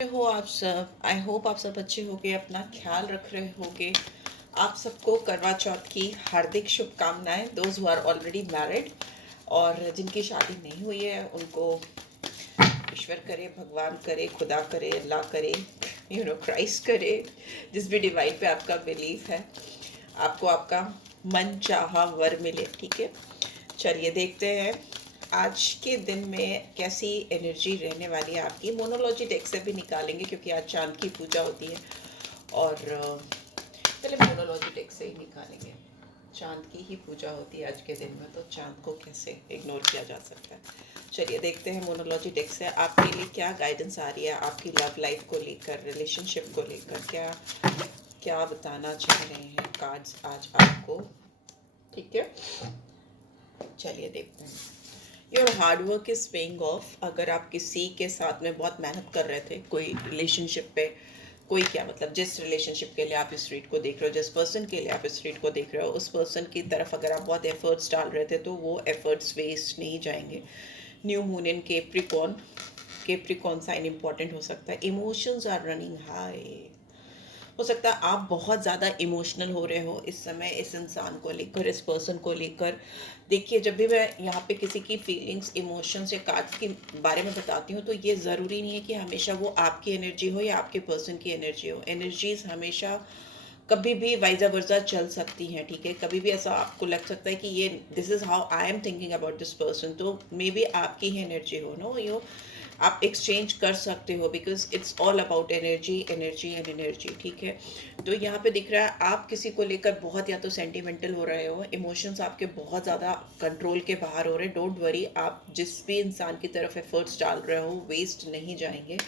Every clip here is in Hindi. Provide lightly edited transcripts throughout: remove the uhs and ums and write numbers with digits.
हो आप सब। आई होप आप सब अच्छे होगे, अपना ख्याल रख रहे होगे। आप सबको करवा चौथ की हार्दिक शुभकामनाएं। Those who are already married और जिनकी शादी नहीं हुई है उनको ईश्वर करे, भगवान करे, खुदा करे, अल्लाह करे, क्राइस्ट करे, जिस भी डिवाइन पे आपका बिलीफ है, आपको आपका मन चाहा वर मिले। ठीक है, चलिए देखते हैं आज के दिन में कैसी एनर्जी रहने वाली है आपकी। मोनोलॉजी डेक से भी निकालेंगे क्योंकि आज चांद की पूजा होती है और पहले मोनोलॉजी डेक से ही निकालेंगे। चांद की ही पूजा होती है आज के दिन में, तो चांद को कैसे इग्नोर किया जा सकता है। चलिए देखते हैं मोनोलॉजी डेक से आपके लिए क्या गाइडेंस आ रही है, आपकी लव लाइफ को लेकर, रिलेशनशिप को लेकर क्या क्या बताना चाह रहे हैं कार्ड्स आज आपको। ठीक है, चलिए देखते हैं। Your hard work is paying off. अगर आप किसी के साथ में बहुत मेहनत कर रहे थे, कोई रिलेशनशिप पे, कोई क्या मतलब जिस रिलेशनशिप के लिए आप इस रीड को देख रहे हो, जिस पर्सन के लिए आप इस रीड को देख रहे हो, उस पर्सन की तरफ अगर आप बहुत एफर्ट्स डाल रहे थे तो वो एफर्ट्स वेस्ट नहीं जाएंगे। New moon in Capricorn, Capricorn sign important हो सकता है। Emotions are running high. हो सकता है आप बहुत ज़्यादा इमोशनल हो रहे हो इस समय इस इंसान को लेकर, इस पर्सन को लेकर। देखिए, जब भी मैं यहाँ पे किसी की फीलिंग्स, इमोशंस या कार्ड्स के बारे में बताती हूँ तो ये ज़रूरी नहीं है कि हमेशा वो आपकी एनर्जी हो या आपके पर्सन की एनर्जी हो। एनर्जीज हमेशा कभी भी वाइजा वर्सा चल सकती हैं। ठीक है, कभी भी ऐसा आपको लग सकता है कि ये this is how I am thinking about this person, तो मे बी आपकी ही एनर्जी हो। नो यो, आप एक्सचेंज कर सकते हो because it's all about energy, energy and energy. ठीक है, तो यहाँ पे दिख रहा है आप किसी को लेकर बहुत या तो सेंटिमेंटल हो रहे हो, इमोशंस आपके बहुत ज़्यादा कंट्रोल के बाहर हो रहे हैं। डोंट वरी, आप जिस भी इंसान की तरफ एफर्ट्स डाल रहे हो वेस्ट नहीं जाएंगे।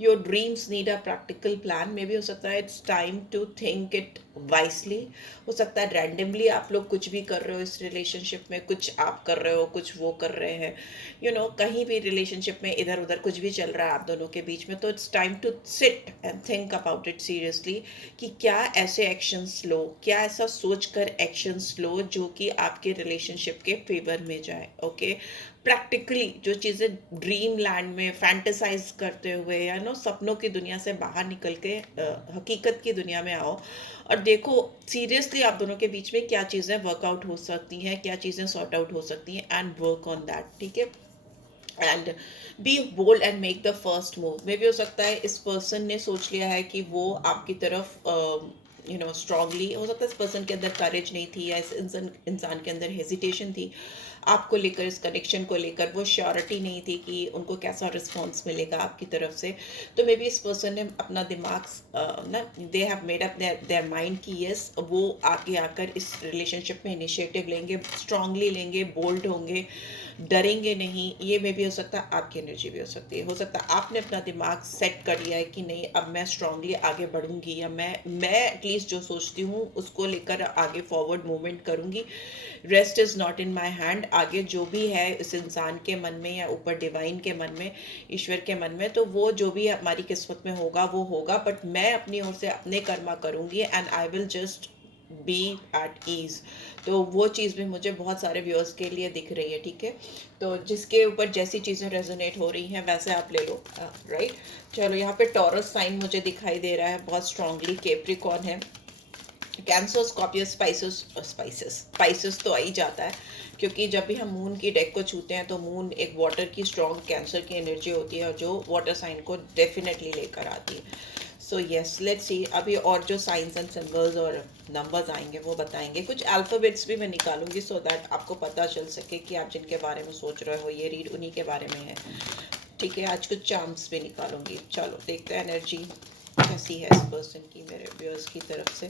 Your dreams need a practical plan. में भी हो सकता है it's time to think it wisely. हो सकता है रैंडमली आप लोग कुछ भी कर रहे हो इस रिलेशनशिप में, कुछ आप कर रहे हो, कुछ वो कर रहे हैं, कहीं भी रिलेशनशिप में इधर उधर कुछ भी चल रहा है आप दोनों के बीच में, तो it's time to sit and think about it seriously कि क्या ऐसे एक्शंस लो, क्या ऐसा सोच कर एक्शंस लो जो कि आपके रिलेशनशिप के फेवर में जाए। ओके, प्रैक्टिकली जो चीज़ें ड्रीम लैंड में फैंटेसाइज करते हुए या सपनों की दुनिया से बाहर निकल के हकीकत की दुनिया में आओ और देखो सीरियसली आप दोनों के बीच में क्या चीज़ें वर्कआउट हो सकती हैं, क्या चीज़ें सॉर्ट आउट हो सकती हैं, एंड वर्क ऑन दैट। ठीक है, and be bold and make the first move. में भी हो सकता है इस पर्सन ने सोच लिया है कि वो आपकी तरफ स्ट्रांगली, हो सकता है इस पर्सन के अंदर करेज नहीं थी या इस इंसान के अंदर हेजिटेशन थी आपको लेकर, इस कनेक्शन को लेकर वो श्योरिटी नहीं थी कि उनको कैसा रिस्पॉन्स मिलेगा आपकी तरफ से। तो मे बी इस पर्सन ने अपना दिमाग ना, they have made up their mind कि यस वो आगे आकर इस रिलेशनशिप में इनिशिएटिव लेंगे, स्ट्रांगली लेंगे, बोल्ड होंगे, डरेंगे नहीं। ये में भी हो सकता है आपकी एनर्जी भी हो सकती है। हो सकता है आपने अपना दिमाग सेट कर लिया है कि नहीं अब मैं स्ट्रांगली आगे बढ़ूंगी या मैं एटलीस्ट जो सोचती हूँ उसको लेकर आगे फॉरवर्ड मूवमेंट करूंगी। Rest is not in my hand. आगे जो भी है इस इंसान के मन में या ऊपर डिवाइन के मन में, ईश्वर के मन में, तो वो जो भी हमारी किस्मत में होगा वो होगा, बट मैं अपनी ओर से अपने कर्मा करूंगी and I will just be at ease. तो वो चीज़ भी मुझे बहुत सारे व्यूअर्स के लिए दिख रही है। ठीक है, तो जिसके ऊपर जैसी चीज़ें रेजोनेट हो रही हैं वैसे आप ले लो। राइट, चलो यहाँ पे टॉरस साइन मुझे दिखाई दे रहा है बहुत स्ट्रांगली, केप्रिकॉन है, कैंसर, स्कॉर्पियो, स्पाइसेस, स्पाइसेस तो आ ही जाता है क्योंकि जब भी हम मून की डेक को छूते हैं तो मून एक वाटर की स्ट्रॉन्ग कैंसर की एनर्जी होती है जो वाटर साइन को डेफिनेटली लेकर आती है। सो यस, लेट्स सी अभी और जो साइंस एंड सिंबल्स और नंबर्स आएंगे वो बताएंगे। कुछ अल्फ़ाबेट्स भी मैं निकालूंगी सो दैट आपको पता चल सके कि आप जिनके बारे में सोच रहे हो ये रीड उन्हीं के बारे में है। ठीक है, आज कुछ चार्म्स भी निकालूंगी। चलो देखते हैं एनर्जी कैसी है इस पर्सन की, मेरे व्यूअर्स की तरफ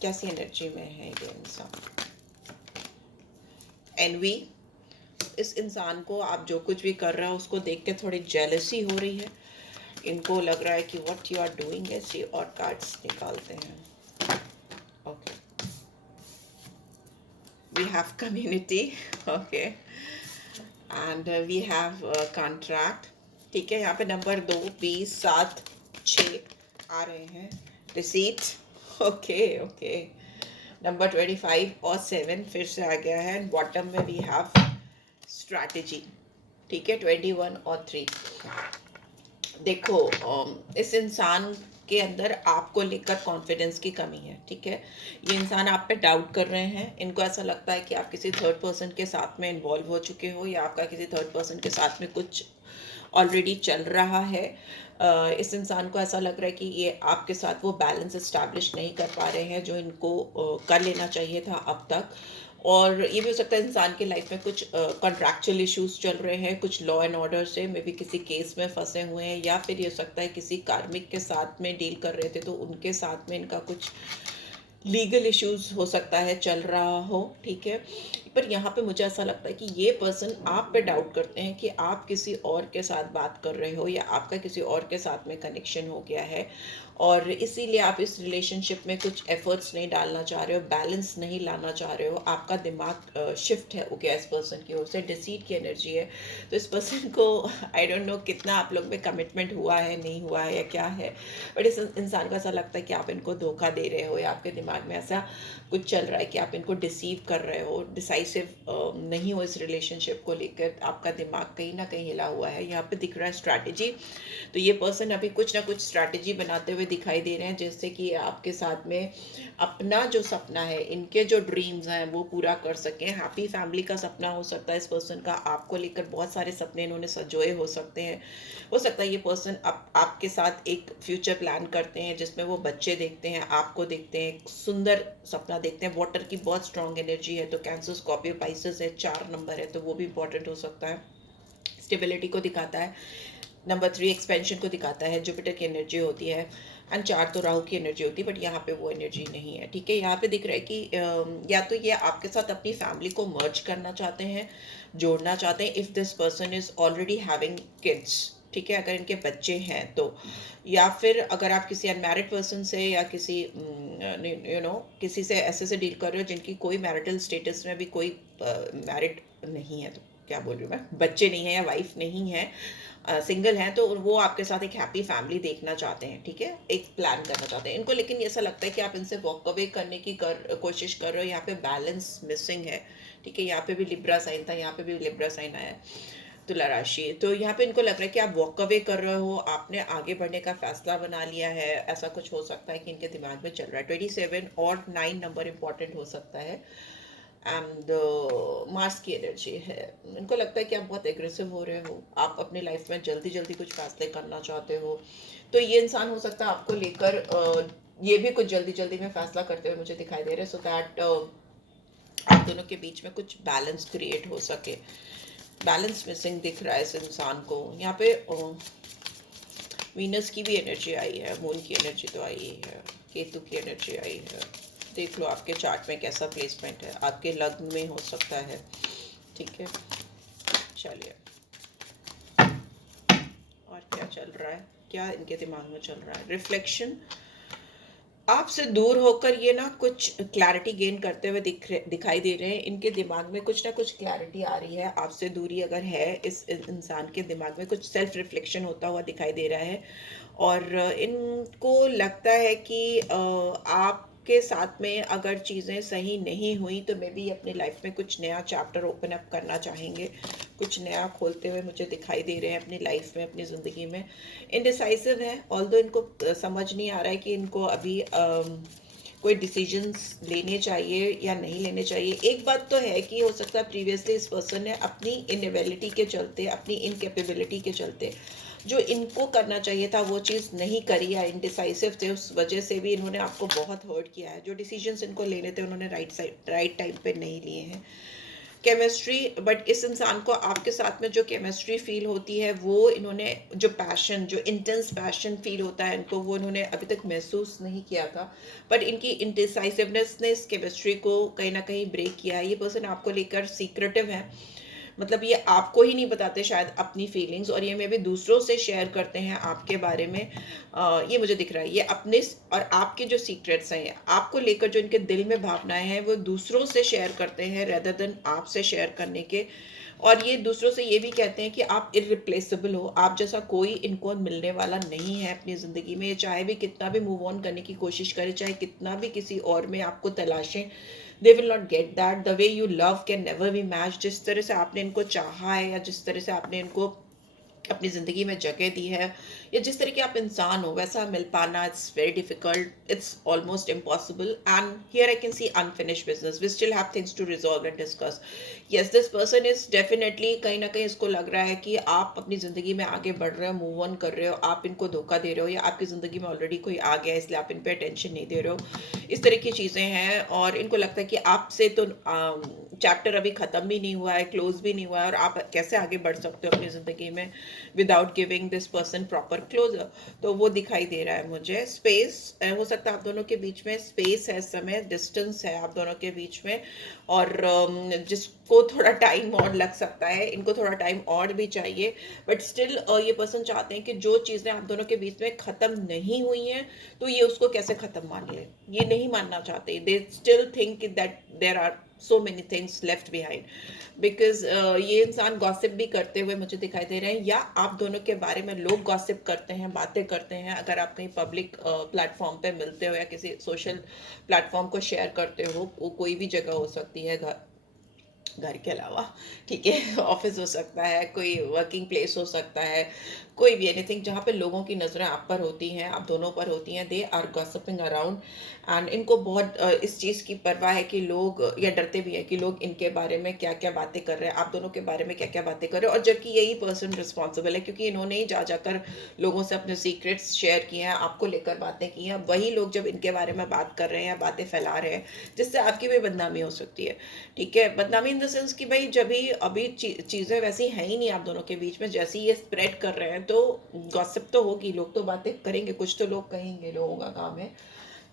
कैसी एनर्जी में है ये इंसान। एनवी, इस इंसान को आप जो कुछ भी कर रहे हो उसको देख के थोड़ी जेलसी हो रही है। इनको लग रहा है कि व्हाट यू आर डूइंग। ऐसे और कार्ड्स निकालते हैं। Okay, we have community. Okay, and we have contract. ठीक है, यहाँ पे नंबर 2, 20, 7, 6 आ रहे हैं। Receipt, okay okay. नंबर 25 और 7 फिर से आ गया है। बॉटम में वी हैव स्ट्रैटेजी। ठीक है, 21 और 3। देखो इस इंसान के अंदर आपको लेकर कॉन्फिडेंस की कमी है, ठीक है। ये इंसान आप पे डाउट कर रहे हैं, इनको ऐसा लगता है कि आप किसी थर्ड पर्सन के साथ में इन्वॉल्व हो चुके हो या आपका किसी थर्ड पर्सन के साथ में कुछ ऑलरेडी चल रहा है। इस इंसान को ऐसा लग रहा है कि ये आपके साथ वो बैलेंस इस्टेब्लिश नहीं कर पा रहे हैं जो इनको कर लेना चाहिए था अब तक। और ये भी हो सकता है इंसान के लाइफ में कुछ कॉन्ट्रैक्चुअल इश्यूज चल रहे हैं, कुछ लॉ एंड ऑर्डर से मे बी किसी केस में फंसे हुए हैं, या फिर ये हो सकता है किसी कार्मिक के साथ में डील कर रहे थे तो उनके साथ में इनका कुछ लीगल इश्यूज हो सकता है चल रहा हो, ठीक है। पर यहाँ पे मुझे ऐसा लगता है कि ये पर्सन आप पे डाउट करते हैं कि आप किसी और के साथ बात कर रहे हो या आपका किसी और के साथ में कनेक्शन हो गया है, और इसीलिए आप इस रिलेशनशिप में कुछ एफर्ट्स नहीं डालना चाह रहे हो, बैलेंस नहीं लाना चाह रहे हो। आपका दिमाग शिफ्ट है हो गया इस पर्सन की ओर से, डिसीट की एनर्जी है। तो इस पर्सन को आई डोंट नो कितना आप लोग में कमिटमेंट हुआ है, नहीं हुआ है या क्या है, बट इस इंसान को ऐसा लगता है कि आप इनको धोखा दे रहे हो या आपके दिमाग में ऐसा कुछ चल रहा है कि आप इनको डिसीव कर रहे हो, डिसाइसिव नहीं हो इस रिलेशनशिप को लेकर। आपका दिमाग कहीं ना कहीं हिला हुआ है। यहाँ पे दिख रहा है स्ट्रैटेजी। तो ये पर्सन अभी कुछ ना कुछ स्ट्रैटेजी बनाते हुए दिखाई दे रहे हैं, जिससे कि आपके साथ में अपना जो सपना है, इनके जो ड्रीम्स हैं वो पूरा कर सकें। हैप्पी फैमिली का सपना हो सकता है इस पर्सन का, आपको लेकर बहुत सारे सपने इन्होंने सजोए हो सकते हैं। हो सकता है ये पर्सन आपके साथ एक फ्यूचर प्लान करते हैं जिसमें वो बच्चे देखते हैं, आपको देखते हैं, एक सुंदर सपना देखते हैं। वाटर की बहुत स्ट्रांग एनर्जी है, तो कैंसर, स्कॉर्पियो, पाइसेस है, 4 नंबर है, तो वो भी इंपॉर्टेंट हो सकता है। स्टेबिलिटी को दिखाता है। नंबर 3 एक्सपेंशन को दिखाता है, जुपिटर की एनर्जी होती है। एंड 4 तो राहु की एनर्जी होती है, बट यहाँ पे वो एनर्जी नहीं है, ठीक है। यहाँ पे दिख रहा है कि या तो ये आपके साथ अपनी फैमिली को मर्ज करना चाहते हैं, जोड़ना चाहते हैं, if this person is already having kids, ठीक है, अगर इनके बच्चे हैं तो। या फिर अगर आप किसी अनमैरिड पर्सन से या किसी किसी से ऐसे से डील कर रहे हो जिनकी कोई मैरिटल स्टेटस में भी कोई मैरिड नहीं है, तो क्या बोल रही हूँ मैं, बच्चे नहीं है या वाइफ नहीं है, सिंगल हैं, तो वो आपके साथ एक हैप्पी फैमिली देखना चाहते हैं, ठीक है, एक प्लान करना चाहते हैं इनको। लेकिन ऐसा लगता है कि आप इनसे वॉक अवे करने की कोशिश कर रहे हो। यहाँ पे बैलेंस मिसिंग है, ठीक है। यहाँ पे भी लिब्रा साइन था, यहाँ पे भी लिब्रा साइन आया है, तुला राशि। तो यहाँ पे इनको लग रहा है कि आप वॉक अवे कर रहे हो, आपने आगे बढ़ने का फैसला बना लिया है, ऐसा कुछ हो सकता है कि इनके दिमाग में चल रहा है। 27 और 9 नंबर इंपॉर्टेंट हो सकता है। एंड मार्स की एनर्जी है। इनको लगता है कि आप बहुत एग्रेसिव हो रहे हो, आप अपनी लाइफ में जल्दी जल्दी कुछ फैसले करना चाहते हो। तो ये इंसान हो सकता है आपको लेकर ये भी कुछ जल्दी जल्दी में फैसला करते हुए मुझे दिखाई दे रहे हैं, सो दैट आप दोनों के बीच में कुछ बैलेंस क्रिएट हो सके। बैलेंस मिसिंग दिख रहा है इस इंसान को। यहाँ पे वीनस की भी एनर्जी आई है, मून की एनर्जी तो आई है, केतु की एनर्जी आई है। देख लो आपके चार्ट में कैसा प्लेसमेंट है, आपके लग्न में हो सकता है, ठीक है। चलिए, और क्या चल रहा है, क्या इनके दिमाग में चल रहा है। रिफ्लेक्शन, आपसे दूर होकर ये ना कुछ क्लैरिटी गेन करते हुए दिखाई दे रहे हैं। इनके दिमाग में कुछ ना कुछ क्लैरिटी आ रही है। आपसे दूरी अगर है, इस इंसान के दिमाग में कुछ सेल्फ रिफ्लेक्शन होता हुआ दिखाई दे रहा है, और इनको लगता है कि आपके साथ में अगर चीज़ें सही नहीं हुई तो मे बी अपनी लाइफ में कुछ नया चैप्टर ओपन अप करना चाहेंगे, कुछ नया खोलते हुए मुझे दिखाई दे रहे हैं अपनी लाइफ में, अपनी ज़िंदगी में। इनडिसाइसिव है, ऑल्दो इनको समझ नहीं आ रहा है कि इनको अभी कोई डिसीजंस लेने चाहिए या नहीं लेने चाहिए। एक बात तो है कि हो सकता है प्रीवियसली इस पर्सन ने अपनी इनएबिलिटी के चलते, अपनी इनकेपेबिलिटी के चलते जो इनको करना चाहिए था वो चीज़ नहीं करी, या इनडिसाइसिव थे, उस वजह से भी इन्होंने आपको बहुत हर्ट किया है। जो डिसीजंस इनको लेने थे उन्होंने राइट टाइम पे नहीं लिए हैं। केमिस्ट्री, बट इस इंसान को आपके साथ में जो केमिस्ट्री फील होती है वो इन्होंने, जो पैशन, जो इंटेंस पैशन फील होता है इनको, वो इन्होंने अभी तक महसूस नहीं किया था। बट इनकी इंडिसाइसिवनेस ने इस केमिस्ट्री को कहीं ना कहीं ब्रेक किया है। ये पर्सन आपको लेकर सीक्रेटिव है, मतलब ये आपको ही नहीं बताते शायद अपनी फीलिंग्स, और ये मे भी दूसरों से शेयर करते हैं आपके बारे में। ये मुझे दिख रहा है, ये अपने और आपके जो सीक्रेट्स हैं, आपको लेकर जो इनके दिल में भावनाएं हैं, वो दूसरों से शेयर करते हैं रेदर देन आपसे शेयर करने के। और ये दूसरों से ये भी कहते हैं कि आप इररिप्लेसेबल हो, आप जैसा कोई इनको मिलने वाला नहीं है अपनी ज़िंदगी में। ये चाहे भी कितना भी मूव ऑन करने की कोशिश करें, चाहे कितना भी किसी और में आपको तलाशें, they will not get that. The way you love can never be match. जिस तरह से आपने इनको चाहा है या जिस तरह से आपने इनको अपनी ज़िंदगी में जगह दी है या जिस तरह के आप इंसान हो, वैसा मिल पाना it's very difficult, it's almost impossible. And here I can see unfinished business, we still have things to resolve and discuss. Yes, this person is definitely कहीं ना कहीं इसको लग रहा है कि आप अपनी ज़िंदगी में आगे बढ़ रहे हो, मूव ऑन कर रहे हो, आप इनको धोखा दे रहे हो, या आपकी ज़िंदगी में ऑलरेडी कोई आ गया है इसलिए आप इन पर अटेंशन नहीं दे रहे हो। इस तरह की चीज़ें हैं और इनको लगता है कि आपसे तो चैप्टर अभी ख़त्म भी नहीं हुआ है, क्लोज भी नहीं हुआ है, और आप कैसे आगे बढ़ सकते हो अपनी ज़िंदगी में without giving this person proper closure. तो वो दिखाई दे रहा है मुझे। स्पेस हो सकता है आप दोनों के बीच में, स्पेस है इस समय, डिस्टेंस है आप दोनों के बीच में, और जिसको थोड़ा टाइम और लग सकता है, इनको थोड़ा टाइम और भी चाहिए, बट स्टिल ये पर्सन चाहते हैं कि जो चीज़ें आप दोनों के बीच में ख़त्म नहीं हुई हैं तो ये उसको कैसे ख़त्म मान ले, ये नहीं मानना चाहते। They still think that there are so many things left behind because ये इंसान गॉसिप भी करते हुए मुझे दिखाई दे रहे हैं, या आप दोनों के बारे में लोग गॉसिप करते हैं, बातें करते हैं। अगर आप कहीं पब्लिक प्लेटफॉर्म पे मिलते हो या किसी सोशल प्लेटफॉर्म को शेयर करते हो, वो कोई भी जगह हो सकती है, घर के अलावा, ठीक है, ऑफिस हो सकता है, कोई वर्किंग प्लेस हो सकता है, कोई भी एनीथिंग जहाँ पे लोगों की नज़रें आप पर होती हैं, आप दोनों पर होती हैं, they are gossiping around. And इनको बहुत इस चीज़ की परवाह है कि लोग, या डरते भी हैं कि लोग इनके बारे में क्या क्या बातें कर रहे हैं, आप दोनों के बारे में क्या क्या बातें कर रहे हैं। और जबकि यही पर्सन रिस्पॉन्सिबल है, क्योंकि इन्होंने ही जा जाकर लोगों से अपने सीक्रेट्स शेयर किए हैं, आपको लेकर बातें की हैं। वही लोग जब इनके बारे में बात कर रहे हैं या बातें फैला रहे हैं, जिससे आपकी भी बदनामी हो सकती है, ठीक है। बदनामी इन द सेंस कि भाई जब भी अभी चीज़ें वैसी हैं ही नहीं आप दोनों के बीच में, जैसे ही ये स्प्रेड कर रहे हैं तो गॉसिप तो होगी, लोग तो बातें करेंगे, कुछ तो लोग कहेंगे, लोगों का काम है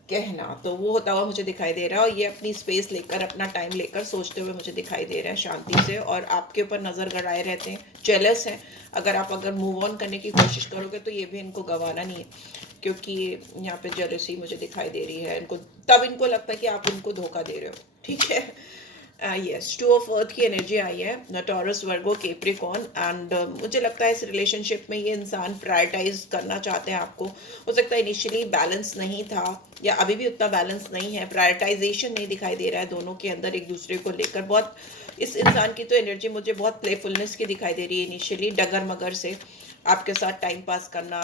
कहना। तो वो होता हुआ मुझे दिखाई दे रहा है, और ये अपनी स्पेस लेकर, अपना टाइम लेकर सोचते हुए मुझे दिखाई दे रहे हैं शांति से, और आपके ऊपर नज़र गड़ाए रहते हैं, जेलस हैं। अगर मूव ऑन करने की कोशिश करोगे तो ये भी इनको गंवाना नहीं है, क्योंकि यहाँ पे जेलसी मुझे दिखाई दे रही है इनको, तब इनको लगता है कि आप उनको धोखा दे रहे हो, ठीक है। यस, टू ऑफ अर्थ की एनर्जी आई है, टॉरस, वर्गो, केप्रिकॉन। एंड मुझे लगता है इस रिलेशनशिप में ये इंसान प्रायोरिटाइज करना चाहते हैं आपको। हो सकता है इनिशियली बैलेंस नहीं था, या अभी भी उतना बैलेंस नहीं है, प्रायोरिटाइजेशन नहीं दिखाई दे रहा है दोनों के अंदर एक दूसरे को लेकर। बहुत इस इंसान की तो एनर्जी मुझे बहुत प्लेफुलनेस की दिखाई दे रही है, इनिशियली डगर मगर से आपके साथ टाइम पास करना,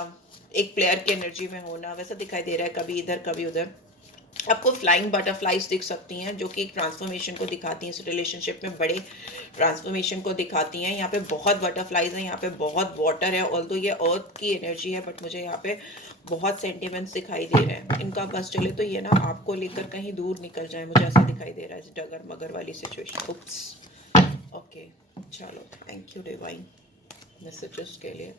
एक प्लेयर की एनर्जी में होना, वैसा दिखाई दे रहा है, कभी इधर कभी उधर। आपको फ्लाइंग बटरफ्लाइज दिख सकती हैं, जो कि एक ट्रांसफॉर्मेशन को दिखाती हैं, इस रिलेशनशिप में बड़े ट्रांसफॉर्मेशन को दिखाती हैं। यहाँ पे बहुत बटरफ्लाइज हैं, यहाँ पे बहुत वाटर है, ऑल्दो ये अर्थ की एनर्जी है, बट मुझे यहाँ पे बहुत सेंटिमेंट्स दिखाई दे रहे हैं। इनका बस चले तो ये ना आपको लेकर कहीं दूर निकल जाए, मुझे ऐसा दिखाई दे रहा है, डगर मगर वाली सिचुएशन। उप्स, ओके, चलो, थैंक यू डिवाइन मैसेजेस के लिए।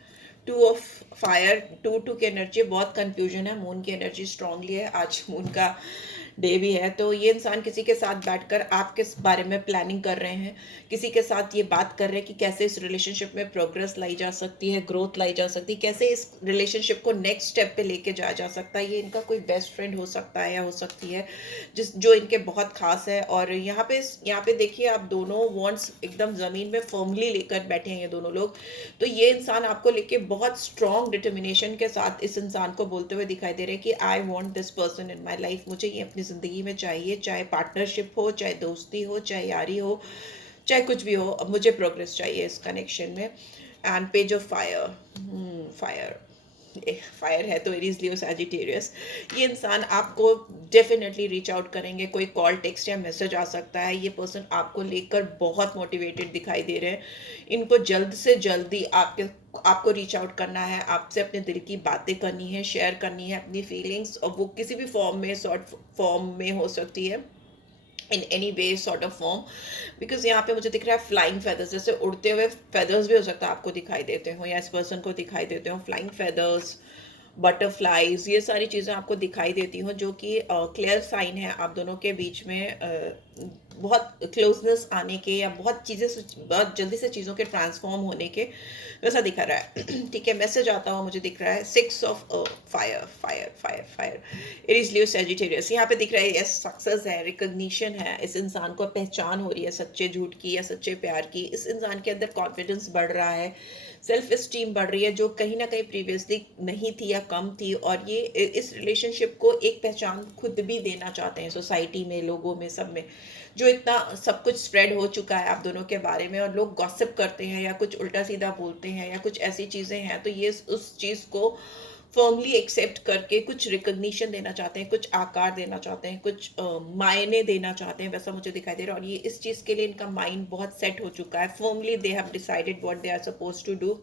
टू ऑफ फायर, टू की एनर्जी, बहुत कंफ्यूजन है, मून की एनर्जी स्ट्रांगली है, आज मून का डे भी है। तो ये इंसान किसी के साथ बैठकर आप किस बारे में प्लानिंग कर रहे हैं, किसी के साथ ये बात कर रहे हैं कि कैसे इस रिलेशनशिप में प्रोग्रेस लाई जा सकती है, ग्रोथ लाई जा सकती है, कैसे इस रिलेशनशिप को नेक्स्ट स्टेप पे लेके जाया जा सकता है। ये इनका कोई बेस्ट फ्रेंड हो सकता है, या हो सकती है जो इनके बहुत खास है। और यहाँ पे देखिए, आप दोनों वॉन्ट्स एकदम ज़मीन में फर्मली लेकर बैठे हैं ये दोनों लोग। तो ये इंसान आपको लेके बहुत स्ट्रॉन्ग डिटर्मिनेशन के साथ इस इंसान को बोलते हुए दिखाई दे रहे हैं कि I want this person in my life, मुझे ये अपनी ज़िंदगी में चाहिए, चाहे पार्टनरशिप हो, चाहे दोस्ती हो, चाहे यारी हो, चाहे कुछ भी हो, अब मुझे प्रोग्रेस चाहिए इस कनेक्शन में। And page of fire, fire, fire है तो एरीज, लियो, सैजिटेरियस। ये इंसान आपको डेफिनेटली रीच आउट करेंगे, कोई कॉल, टेक्स्ट या मैसेज आ सकता है। ये पर्सन आपको लेकर बहुत मोटिवेटेड दिखाई दे रहे हैं, इनको जल्द से जल्दी आपको रीच आउट करना है, आपसे अपने दिल की बातें करनी है, शेयर करनी है अपनी फीलिंग्स, और वो किसी भी फॉर्म में, शॉर्ट फॉर्म में हो सकती है, in any way, sort of form. Because यहाँ पे मुझे दिख रहा है फ्लाइंग फेदर्स, जैसे उड़ते हुए फेदर्स भी हो सकता है आपको दिखाई देते हो, या इस पर्सन को दिखाई देते हो फ्लाइंग फेदर्स, बटरफ्लाईज, ये सारी चीज़ें आपको दिखाई देती हों, जो कि क्लियर साइन है आप दोनों के बीच में बहुत क्लोजनेस आने के, या बहुत बहुत जल्दी से चीज़ों के ट्रांसफॉर्म होने के, वैसा दिखा रहा है। ठीक है, मैसेज आता हुआ मुझे दिख रहा है 6 of fire fire fire fire, Aries Leo Sagittarius. यहाँ पे दिख रहा है यस, सक्सेस है, रिकॉग्निशन है, इस इंसान को पहचान हो रही है सच्चे झूठ की या सच्चे प्यार की। इस इंसान के अंदर कॉन्फिडेंस बढ़ रहा है, सेल्फ स्टीम बढ़ रही है, जो कहीं ना कहीं प्रीवियसली नहीं थी या कम थी। और ये इस रिलेशनशिप को एक पहचान खुद भी देना चाहते हैं सोसाइटी में, लोगों में, सब में, जो इतना सब कुछ स्प्रेड हो चुका है आप दोनों के बारे में, और लोग गॉसिप करते हैं या कुछ उल्टा सीधा बोलते हैं या कुछ ऐसी चीज़ें हैं। तो ये उस चीज़ को फर्मली एक्सेप्ट करके कुछ रिकग्निशन देना चाहते हैं, कुछ आकार देना चाहते हैं, कुछ मायने देना चाहते हैं, वैसा मुझे दिखाई दे रहा है। और ये इस चीज़ के लिए इनका माइंड बहुत सेट हो चुका है, firmly they have decided what they are suppose to do.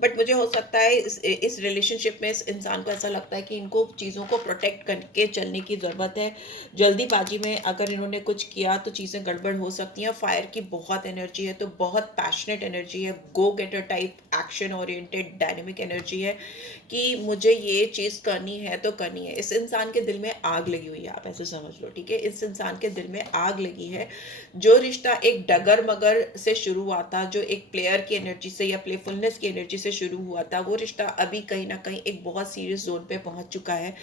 But मुझे हो सकता है इस रिलेशनशिप में इस इंसान को ऐसा लगता है कि इनको चीज़ों को प्रोटेक्ट करके चलने की ज़रूरत है। जल्दीबाजी में अगर इन्होंने कुछ किया तो चीज़ें गड़बड़ हो सकती हैं। फायर की बहुत एनर्जी है, तो बहुत पैशनेट एनर्जी है, go getter type, action oriented dynamic energy है कि मुझे ये चीज़ करनी है तो करनी है। इस इंसान के दिल में आग लगी हुई है, आप ऐसे समझ लो। ठीक है, इस इंसान के दिल में आग लगी है। जो रिश्ता एक डगर मगर से शुरू हुआ था, जो एक प्लेयर की एनर्जी से या प्लेफुलनेस की एनर्जी से शुरू हुआ था, वो रिश्ता अभी कहीं ना कहीं एक बहुत सीरियस जोन पे पहुंच चुका है।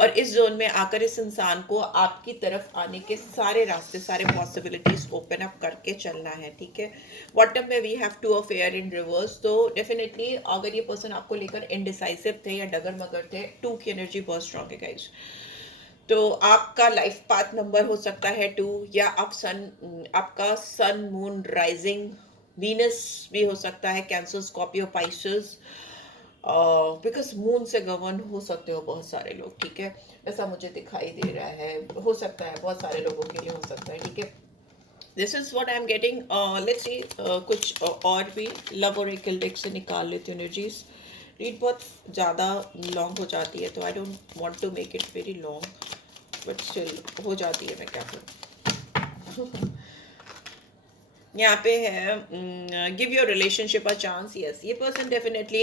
और इस जोन में आकर इस इंसान को आपकी तरफ आने के सारे रास्ते, सारे पॉसिबिलिटीज ओपन अप करके चलना है। ठीक है, बॉटम में we have two affair in reverse. तो डेफिनेटली अगर ये पर्सन आपको लेकर इनडिसाइसिव थे या डगर मगर थे, 2 की एनर्जी बहुत स्ट्रांग है गाइस। तो आपका लाइफ पाथ नंबर हो सकता है 2, या आपका सन मून राइजिंग वीनस भी हो सकता है, cancer Scorpio Pisces, because moon से गवर्न हो सकते हो बहुत सारे लोग। ठीक है, ऐसा मुझे दिखाई दे रहा है, हो सकता है बहुत सारे लोगों के लिए हो सकता है। ठीक है, this is what I am getting. Let's see कुछ और भी लव और एक डेक से निकाल लेती हूँ एनर्जीज। रीड बहुत ज़्यादा लॉन्ग हो जाती है, तो I don't want to make it very long, but still हो जाती है, मैं क्या करूँ। यहाँ पे है give your relationship a chance. Yes, ये पर्सन डेफिनेटली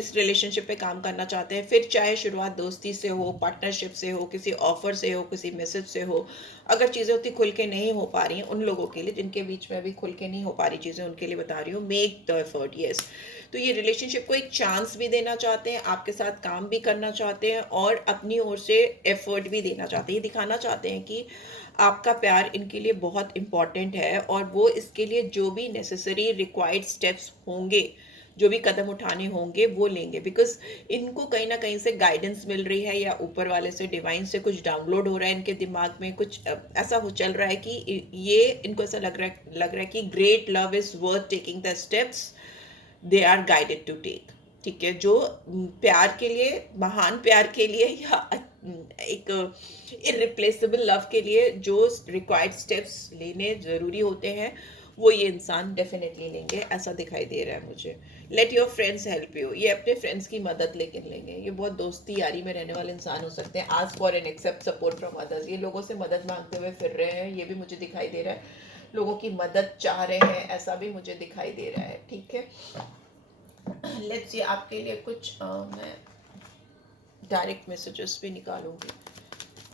इस रिलेशनशिप पे काम करना चाहते हैं, फिर चाहे शुरुआत दोस्ती से हो, पार्टनरशिप से हो, किसी ऑफर से हो, किसी मैसेज से हो। अगर चीज़ें उतनी खुल के नहीं हो पा रही हैं उन लोगों के लिए, जिनके बीच में अभी खुल के नहीं हो पा रही चीज़ें, उनके लिए बता रही हूँ, मेक द एफर्ट। यस, तो ये रिलेशनशिप को एक चांस भी देना चाहते हैं, आपके साथ काम भी करना चाहते हैं, और अपनी ओर से एफर्ट भी देना चाहते हैं। ये दिखाना चाहते हैं कि आपका प्यार इनके लिए बहुत इम्पॉर्टेंट है, और वो इसके लिए जो भी नेसेसरी रिक्वायर्ड स्टेप्स होंगे, जो भी कदम उठाने होंगे वो लेंगे। बिकॉज इनको कहीं ना कहीं से गाइडेंस मिल रही है, या ऊपर वाले से, डिवाइन से कुछ डाउनलोड हो रहा है इनके दिमाग में, कुछ ऐसा हो चल रहा है कि ये इनको ऐसा लग रहा है कि great love is worth taking the steps they are guided to take. ठीक है, जो प्यार के लिए, महान प्यार के लिए, या एक इरिप्लेसेबल लव के लिए जो रिक्वायर्ड स्टेप्स लेने ज़रूरी होते हैं, वो ये इंसान डेफिनेटली लेंगे, ऐसा दिखाई दे रहा है मुझे। Let your friends help you, ये अपने फ्रेंड्स की मदद लेकिन लेंगे। ये बहुत दोस्ती यारी में रहने वाले इंसान हो सकते हैं। Ask for and accept support from others, ये लोगों से मदद मांगते हुए फिर रहे हैं, ये भी मुझे दिखाई दे रहा है। लोगों की मदद चाह रहे हैं, ऐसा भी मुझे दिखाई दे रहा है। ठीक है, लेट्स सी आपके लिए कुछ मैं डायरेक्ट मैसेजेस भी निकालूंगी,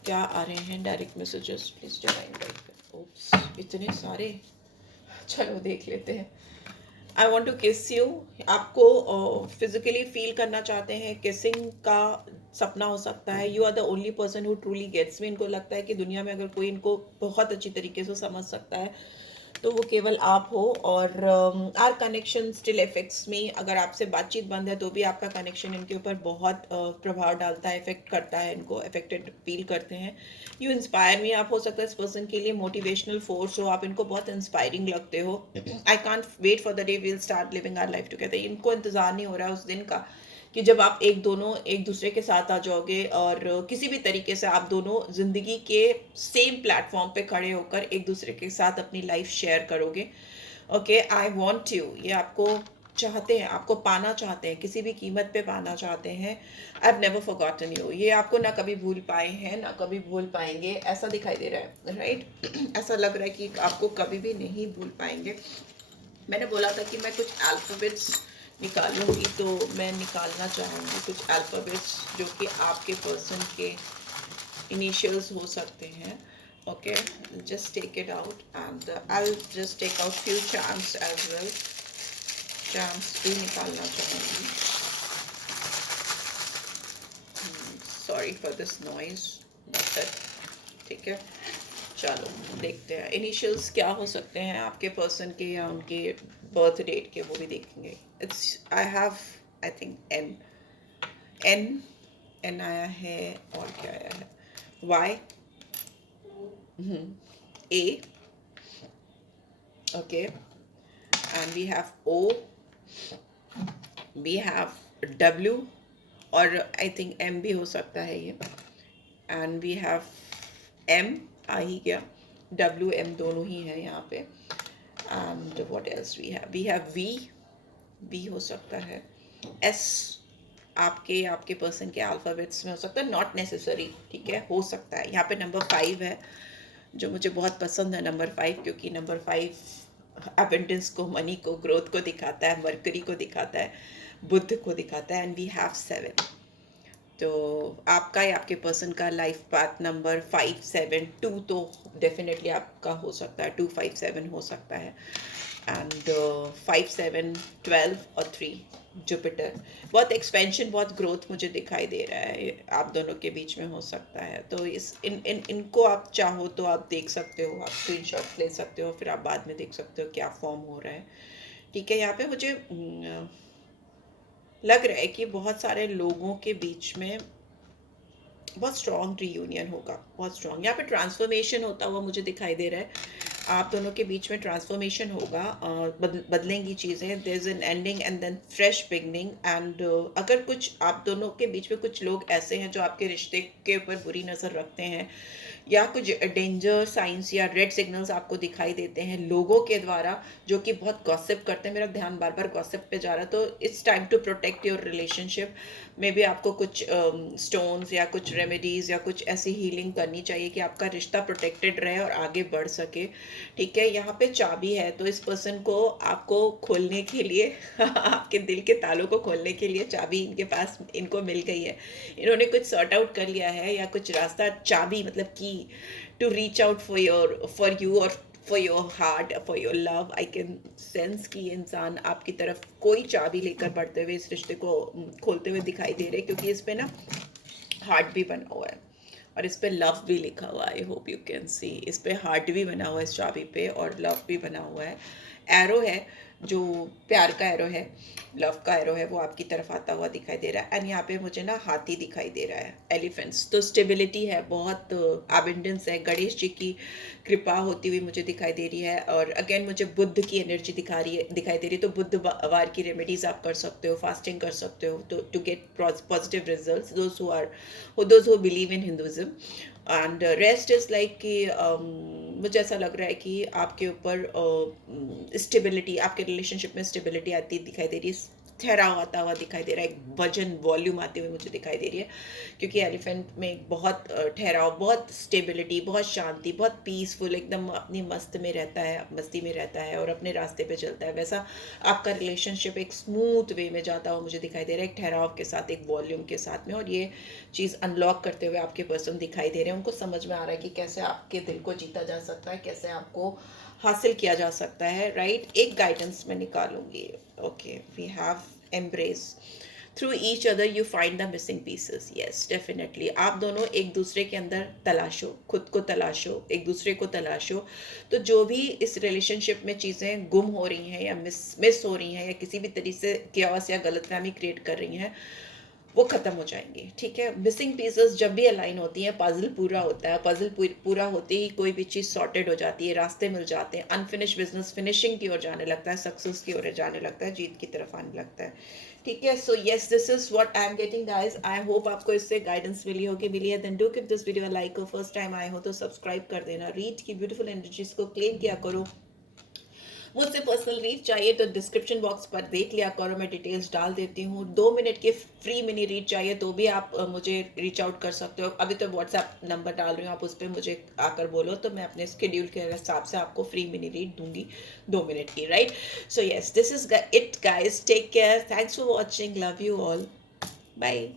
क्या आ रहे हैं direct messages, please divine guide. Oops, इतने सारे, चलो देख लेते हैं। I want to kiss you, आपको फिजिकली फील करना चाहते हैं, किसिंग का सपना हो सकता है। You are the only person who truly gets me, इनको लगता है कि दुनिया में अगर कोई इनको बहुत अच्छी तरीके से समझ सकता है तो वो केवल आप हो। और our connection still affects me, अगर आपसे बातचीत बंद है तो भी आपका कनेक्शन इनके ऊपर बहुत प्रभाव डालता है, इफेक्ट करता है, इनको अफेक्टेड फील करते हैं। यू इंस्पायर मी, आप हो सकता है इस पर्सन के लिए मोटिवेशनल फोर्स हो, आप इनको बहुत इंस्पायरिंग लगते हो। I can't wait for the day will start living our life together, इनको इंतजार नहीं हो रहा है उस दिन का कि जब आप दोनों एक दूसरे के साथ आ जाओगे, और किसी भी तरीके से आप दोनों जिंदगी के सेम प्लेटफॉर्म पे खड़े होकर एक दूसरे के साथ अपनी लाइफ शेयर करोगे। ओके, आई वॉन्ट यू, ये आपको चाहते हैं, आपको पाना चाहते हैं, किसी भी कीमत पे पाना चाहते हैं। I have never forgotten you, ये आपको ना कभी भूल पाए हैं ना कभी भूल पाएंगे, ऐसा दिखाई दे रहा है, राइट। ऐसा लग रहा है कि आपको कभी भी नहीं भूल पाएंगे। मैंने बोला था कि मैं कुछ अल्फाबेट्स निकालूंगी तो मैं निकालना चाहूँगी कुछ अल्फ़ाबेट्स जो कि आपके पर्सन के इनिशियल्स हो सकते हैं. Okay, just take it out and I'll just take out few charms as well. Charms भी निकालना चाहूँगी. Sorry for this noise. That's it. ठीक है, चलो देखते हैं इनिशियल्स क्या हो सकते हैं आपके पर्सन के या उनके बर्थ डेट के, वो भी देखेंगे. It's I have I think N. N N आया है और क्या आया है, Y, A, okay, and we have O, we have W और आई थिंक एम भी हो सकता है ये, एंड वी हैव एम आ ही गया, डब्ल्यू एम दोनों ही है यहाँ पे. And what else we have V हो सकता है, एस आपके पर्सन के अल्फ़ाबेट्स में हो सकता है, नॉट नेसेसरी, ठीक है, हो सकता है. यहाँ पे नंबर 5 है जो मुझे बहुत पसंद है, नंबर 5, क्योंकि नंबर 5 अबंडेंस को, मनी को, ग्रोथ को दिखाता है, मरकरी को दिखाता है, बुध को दिखाता है. And we have 7. तो आपका या आपके पर्सन का लाइफ पाथ नंबर 5, 7, 2 तो डेफिनेटली आपका हो सकता है, 2, 5, 7 हो सकता है. एंड 5, 7, 12 और 3 जुपिटर. बहुत एक्सपेंशन, बहुत ग्रोथ मुझे दिखाई दे रहा है आप दोनों के बीच में हो सकता है. तो इनको आप चाहो तो आप देख सकते हो, आप स्क्रीनशॉट ले सकते हो, फिर आप बाद में देख सकते हो क्या फॉर्म हो रहा है. ठीक है, यहाँ पे मुझे लग रहा है कि बहुत सारे लोगों के बीच में बहुत स्ट्रॉन्ग रीयूनियन होगा, बहुत स्ट्रॉन्ग. यहाँ पे ट्रांसफॉर्मेशन होता हुआ मुझे दिखाई दे रहा है. आप दोनों के बीच में ट्रांसफॉर्मेशन होगा, बदलेंगी चीज़ें. There is an ending and then fresh beginning. And अगर कुछ आप दोनों के बीच में कुछ लोग ऐसे हैं जो आपके रिश्ते के ऊपर बुरी नज़र रखते हैं, या कुछ डेंजर साइंस या रेड सिग्नल्स आपको दिखाई देते हैं लोगों के द्वारा जो कि बहुत गॉसिप करते हैं. मेरा ध्यान बार बार गॉसिप पे जा रहा है. तो it's time to protect your relationship. Maybe आपको कुछ स्टोन्स या कुछ रेमेडीज़ या कुछ ऐसी हीलिंग करनी चाहिए कि आपका रिश्ता प्रोटेक्टेड रहे और आगे बढ़ सके. ठीक है, यहाँ पे चाबी है, तो इस पर्सन को आपको खोलने के लिए आपके दिल के तालों को खोलने के लिए चाबी इनके पास, इनको मिल गई है. इन्होंने कुछ सॉर्ट आउट कर लिया है या कुछ रास्ता, चाबी मतलब key to reach out for you और for your heart, for your love. I can sense कि इंसान आपकी तरफ कोई चाबी लेकर बढ़ते हुए इस रिश्ते को खोलते हुए दिखाई दे रहे, क्योंकि इस पे ना हार्ट भी बना हुआ है और इस पे लव भी लिखा हुआ है. I hope you can see, इस पे हार्ट भी बना हुआ है इस चाबी पे और लव भी बना हुआ है. एरो है जो प्यार का एरो है, लव का एरो है, वो आपकी तरफ आता हुआ दिखाई दे रहा है. एंड यहाँ पे मुझे ना हाथी दिखाई दे रहा है, एलिफेंट्स. तो स्टेबिलिटी है, बहुत एबंडेंस है, गणेश जी की कृपा होती हुई मुझे दिखाई दे रही है. और अगेन मुझे बुद्ध की एनर्जी दिखाई दे रही है. तो बुधवार की रेमेडीज आप कर सकते हो, फास्टिंग कर सकते हो to get positive results, those who believe in Hinduism. And rest is like कि मुझे ऐसा लग रहा है कि आपके ऊपर स्टेबिलिटी, आपके रिलेशनशिप में स्टेबिलिटी आती दिखाई दे रही है, ठहराव आता हुआ दिखाई दे रहा है, एक वजन, वॉल्यूम आते हुए मुझे दिखाई दे रही है. क्योंकि एलिफेंट में बहुत ठहराव, बहुत स्टेबिलिटी, बहुत शांति, बहुत पीसफुल, एकदम अपनी मस्त में रहता है, मस्ती में रहता है और अपने रास्ते पे चलता है. वैसा आपका रिलेशनशिप एक स्मूथ वे में जाता हुआ मुझे दिखाई दे रहा है, एक ठहराव के साथ, एक वॉल्यूम के साथ में. और ये चीज़ अनलॉक करते हुए आपके पर्सन दिखाई दे रहे हैं. उनको समझ में आ रहा है कि कैसे आपके दिल को जीता जा सकता है, कैसे आपको हासिल किया जा सकता है. राइट, एक गाइडेंस में निकालूंगी. Okay, we have embrace. Through each other you find the missing pieces. Yes, definitely आप दोनों एक दूसरे के अंदर तलाशो, खुद को तलाशो, एक दूसरे को तलाशो. तो जो भी इस रिलेशनशिप में चीज़ें गुम हो रही हैं या मिस हो रही हैं या किसी भी तरीके से क्यास या गलतफहमी क्रिएट कर रही हैं, वो ख़त्म हो जाएंगी. ठीक है, मिसिंग पीसेस जब भी अलाइन होती हैं, पजल पूरा होता है. पजल पूरा होते ही कोई भी चीज़ सॉर्टेड हो जाती है, रास्ते मिल जाते हैं, अनफिनिश बिजनेस फिनिशिंग की ओर जाने लगता है, सक्सेस की ओर जाने लगता है, जीत की तरफ आने लगता है. ठीक है, so yes, this is what I am getting guys. I hope आपको इससे गाइडेंस मिली है. Then do give this video like. First time आए हो तो सब्सक्राइब कर देना. रीड की ब्यूटीफुल एनर्जीज को क्लेम किया करो, मुझसे पर्सनल रीड चाहिए तो डिस्क्रिप्शन बॉक्स पर देख लिया करो, मैं डिटेल्स डाल देती हूँ। 2 मिनट के फ्री मिनी रीड चाहिए तो भी आप मुझे रीच आउट कर सकते हो। अभी तो व्हाट्सएप नंबर डाल रही हूँ, आप उस पर मुझे आकर बोलो तो मैं अपने स्केड्यूल के हिसाब से आपको फ्री मिनी रीड दूंगी 2 मिनट की, right? So yes, this is it guys, take care, thanks for watching, love you all, bye.